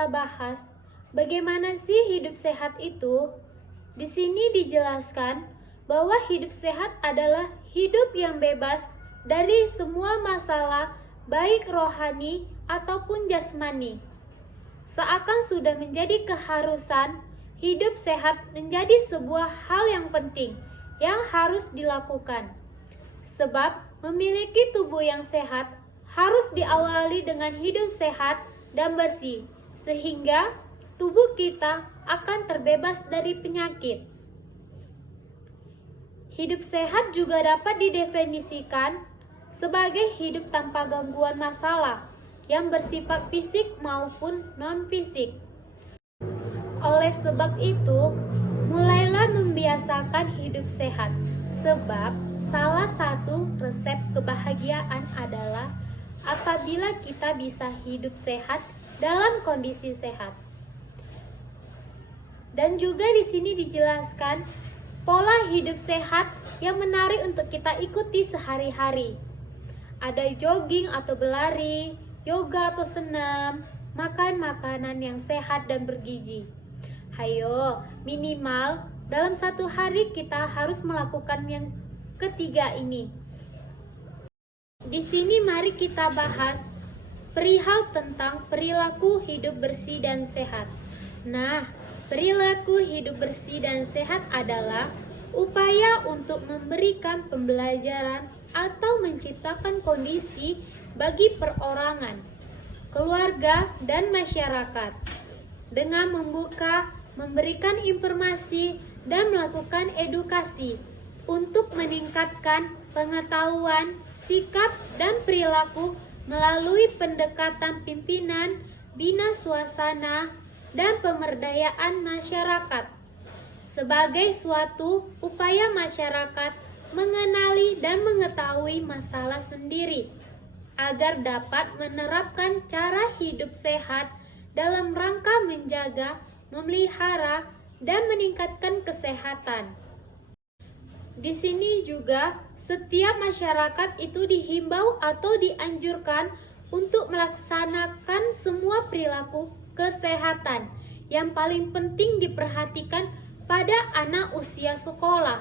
kita bahas, bagaimana sih hidup sehat itu? Di sini dijelaskan bahwa hidup sehat adalah hidup yang bebas dari semua masalah, baik rohani ataupun jasmani. Seakan sudah menjadi keharusan, hidup sehat menjadi sebuah hal yang penting yang harus dilakukan. Sebab memiliki tubuh yang sehat harus diawali dengan hidup sehat dan bersih, sehingga tubuh kita akan terbebas dari penyakit. Hidup sehat juga dapat didefinisikan sebagai hidup tanpa gangguan masalah yang bersifat fisik maupun non-fisik. Oleh sebab itu, mulailah membiasakan hidup sehat, sebab salah satu resep kebahagiaan adalah apabila kita bisa hidup sehat dalam kondisi sehat. Dan juga di sini dijelaskan pola hidup sehat yang menarik untuk kita ikuti sehari-hari. Ada jogging atau berlari, yoga atau senam, makan makanan yang sehat dan bergizi. Hayo, minimal dalam satu hari kita harus melakukan yang ketiga ini. Di sini mari kita bahas perihal tentang perilaku hidup bersih dan sehat. Nah, perilaku hidup bersih dan sehat adalah upaya untuk memberikan pembelajaran atau menciptakan kondisi bagi perorangan, keluarga, dan masyarakat dengan memberikan informasi dan melakukan edukasi untuk meningkatkan pengetahuan, sikap, dan perilaku melalui pendekatan pimpinan, bina suasana, dan pemberdayaan masyarakat sebagai suatu upaya masyarakat mengenali dan mengetahui masalah sendiri agar dapat menerapkan cara hidup sehat dalam rangka menjaga, memelihara, dan meningkatkan kesehatan. Di sini juga setiap masyarakat itu dihimbau atau dianjurkan untuk melaksanakan semua perilaku kesehatan yang paling penting diperhatikan pada anak usia sekolah.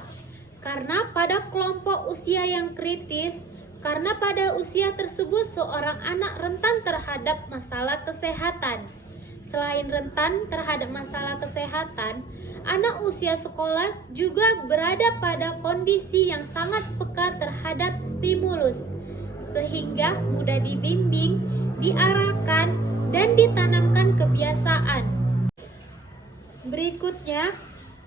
Karena pada kelompok usia yang kritis, karena pada usia tersebut seorang anak rentan terhadap masalah kesehatan. Selain rentan terhadap masalah kesehatan, anak usia sekolah juga berada pada kondisi yang sangat peka terhadap stimulus, sehingga mudah dibimbing, diarahkan, dan ditanamkan kebiasaan. Berikutnya,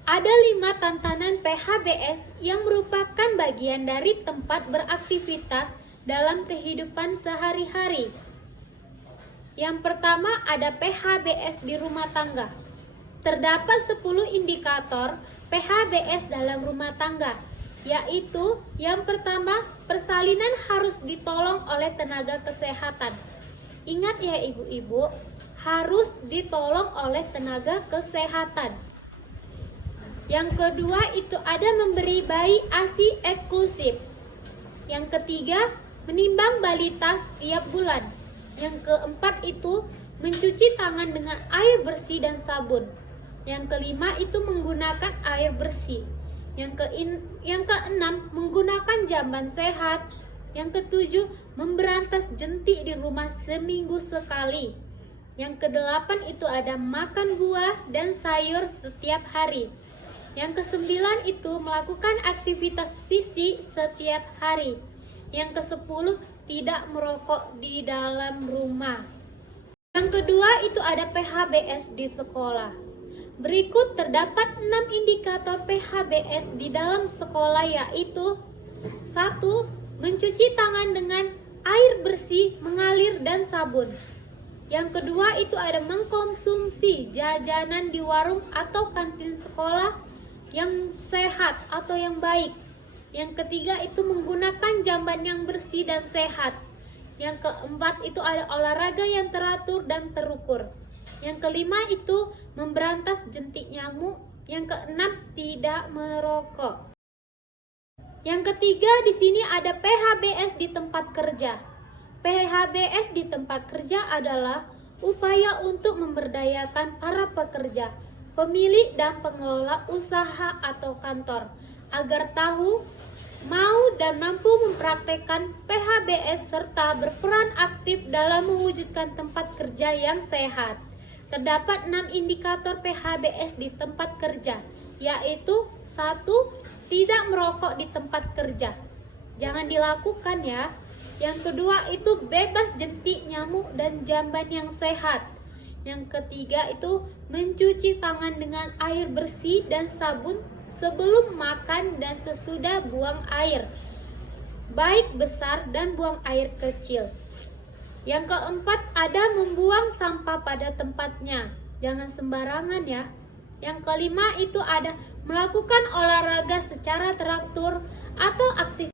ada 5 tantangan PHBS yang merupakan bagian dari tempat beraktivitas dalam kehidupan sehari-hari. Yang pertama ada PHBS di rumah tangga. Terdapat 10 indikator PHBS dalam rumah tangga, yaitu yang pertama, persalinan harus ditolong oleh tenaga kesehatan. Ingat ya ibu-ibu, harus ditolong oleh tenaga kesehatan. Yang kedua itu ada memberi bayi ASI eksklusif. Yang ketiga, menimbang balita setiap bulan. Yang keempat itu mencuci tangan dengan air bersih dan sabun. Yang kelima itu menggunakan air bersih. Yang keenam menggunakan jamban sehat. Yang ketujuh memberantas jentik di rumah seminggu sekali. Yang kedelapan itu ada makan buah dan sayur setiap hari. Yang kesembilan itu melakukan aktivitas fisik setiap hari. Yang kesepuluh tidak merokok di dalam rumah. Yang kedua itu ada PHBS di sekolah. Berikut terdapat 6 indikator PHBS di dalam sekolah, yaitu 1. Mencuci tangan dengan air bersih, mengalir, dan sabun. Yang kedua itu ada mengkonsumsi jajanan di warung atau kantin sekolah yang sehat atau yang baik. Yang ketiga itu menggunakan jamban yang bersih dan sehat. Yang keempat itu ada olahraga yang teratur dan terukur. Yang kelima itu memberantas jentik nyamuk. Yang keenam tidak merokok. Yang ketiga di sini ada PHBS di tempat kerja. PHBS di tempat kerja adalah upaya untuk memberdayakan para pekerja, pemilik dan pengelola usaha atau kantor agar tahu, mau dan mampu mempraktekkan PHBS serta berperan aktif dalam mewujudkan tempat kerja yang sehat. Terdapat 6 indikator PHBS di tempat kerja, yaitu 1. Tidak merokok di tempat kerja. Jangan dilakukan ya. Yang kedua itu bebas jentik nyamuk dan jamban yang sehat. Yang ketiga itu mencuci tangan dengan air bersih dan sabun sebelum makan dan sesudah buang air, baik besar dan buang air kecil. Yang keempat ada membuang sampah pada tempatnya, jangan sembarangan ya. Yang kelima itu ada melakukan olahraga secara teratur atau aktivitas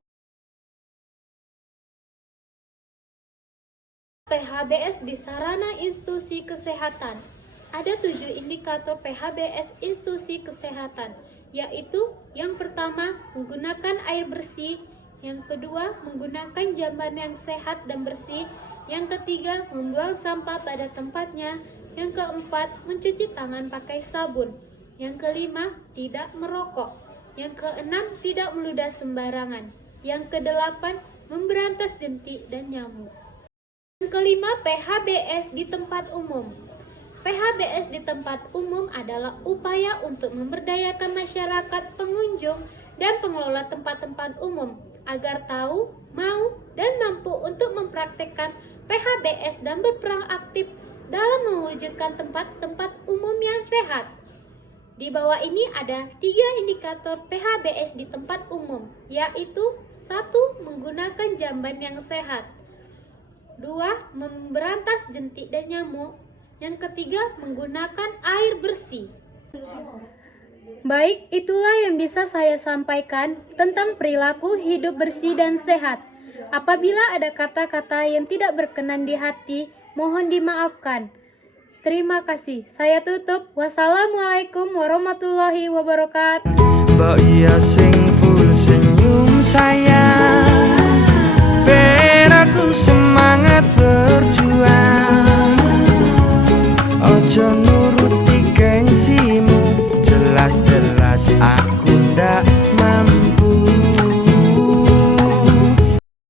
PHBS di sarana institusi kesehatan. Ada 7 indikator PHBS institusi kesehatan, yaitu yang pertama menggunakan air bersih, yang kedua menggunakan jamban yang sehat dan bersih, yang ketiga membuang sampah pada tempatnya, yang keempat mencuci tangan pakai sabun, yang kelima tidak merokok, yang keenam tidak meludah sembarangan, yang kedelapan memberantas jentik dan nyamuk. Yang kelima, PHBS di tempat umum. PHBS di tempat umum adalah upaya untuk memberdayakan masyarakat, pengunjung, dan pengelola tempat-tempat umum agar tahu, mau, dan mampu untuk mempraktekkan PHBS dan berperan aktif dalam mewujudkan tempat-tempat umum yang sehat. Di bawah ini ada 3 indikator PHBS di tempat umum, yaitu 1. Menggunakan jamban yang sehat, 2. Memberantas jentik dan nyamuk, yang ketiga menggunakan air bersih. Baik, itulah yang bisa saya sampaikan tentang perilaku hidup bersih dan sehat. Apabila ada kata-kata yang tidak berkenan di hati, mohon dimaafkan. Terima kasih. Saya tutup. Wassalamualaikum warahmatullahi wabarakatuh. Mbak iya sing full senyum saya